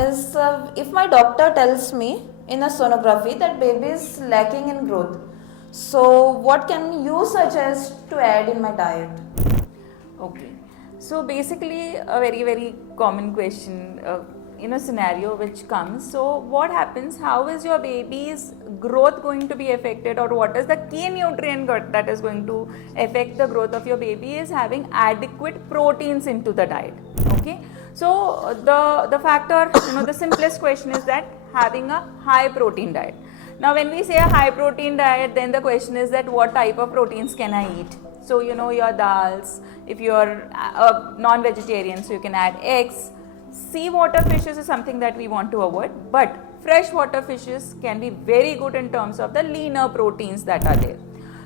is if my doctor tells me in a sonography that baby is lacking in growth, so what can you suggest to add in my diet? Okay, so basically a very common question in a scenario which comes. So what happens? How is your baby's growth going to be affected, or what is the key nutrient that is going to affect the growth of your baby? Is having adequate proteins into the diet. Okay, so the factor, the simplest question is that having a high protein diet. Now when we say a high protein diet, then the question is that what type of proteins can I eat? So your dals, if you're a non-vegetarian, so you can add eggs. Seawater fishes is something that we want to avoid, but freshwater fishes can be very good in terms of the leaner proteins that are there.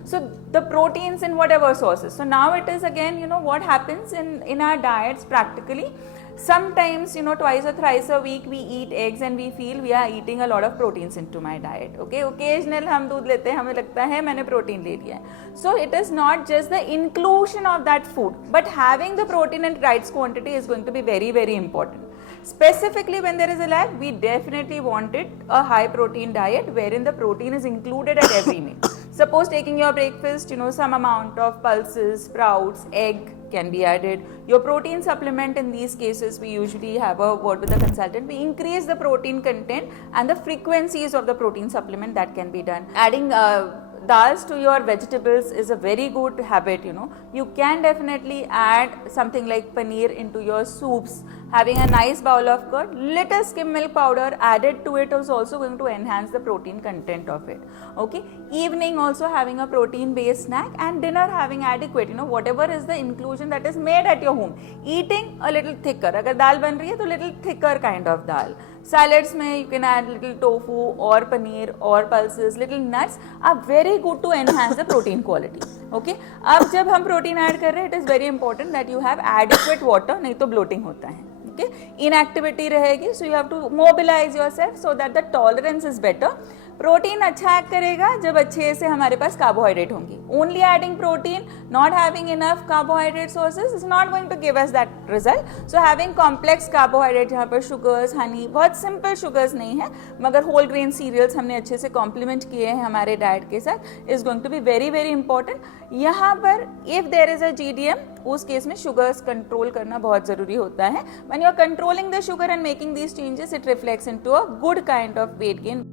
So the proteins in whatever sources. So now it is again, what happens in our diets practically. Sometimes, twice or thrice a week we eat eggs and we feel we are eating a lot of proteins into my diet. Okay, occasional हम दूध लेते हैं, हमें लगता है मैंने protein ले लिया है. So it is not just the inclusion of that food, but having the protein in right quantity is going to be very important. Specifically when there is a lack, we definitely wanted a high protein diet wherein the protein is included at every meal. Suppose taking your breakfast, some amount of pulses, sprouts, egg can be added. Your protein supplement, in these cases we usually have a word with the consultant. We increase the protein content and the frequencies of the protein supplement that can be done. Adding dals to your vegetables is a very good habit. You can definitely add something like paneer into your soups. Having a nice bowl of curd, little skim milk powder added to it is also going to enhance the protein content of it. Okay, evening also having a protein based snack, and dinner having adequate, whatever is the inclusion that is made at your home. Eating a little thicker. अगर दाल बन रही है तो little thicker kind of dal. Salads में you can add little tofu or paneer or pulses, little nuts are very good to enhance the protein quality. Okay, अब जब हम protein add कर रहे हैं, it is very important that you have adequate water, नहीं तो bloating होता है. Okay, inactivity रहेगी, so you have to mobilize yourself so that the tolerance is better. Protein अच्छा एक्ट करेगा जब अच्छे से हमारे पास कार्बोहाइड्रेट होंगी. Only adding protein, not having enough carbohydrate sources is not going to give us that result. So having complex carbohydrate, यहाँ पर शुगर्स, हनी, बहुत सिंपल शुगर्स नहीं है, मगर होल ग्रेन सीरियल्स हमने अच्छे से कॉम्प्लीमेंट किए हैं हमारे डाइट के साथ, is going to be very important. यहाँ पर if there is a GDM, उस केस में शुगर्स कंट्रोल करना बहुत जरूरी होता है. When you are controlling the sugar and making these changes, it reflects into a good kind of weight gain.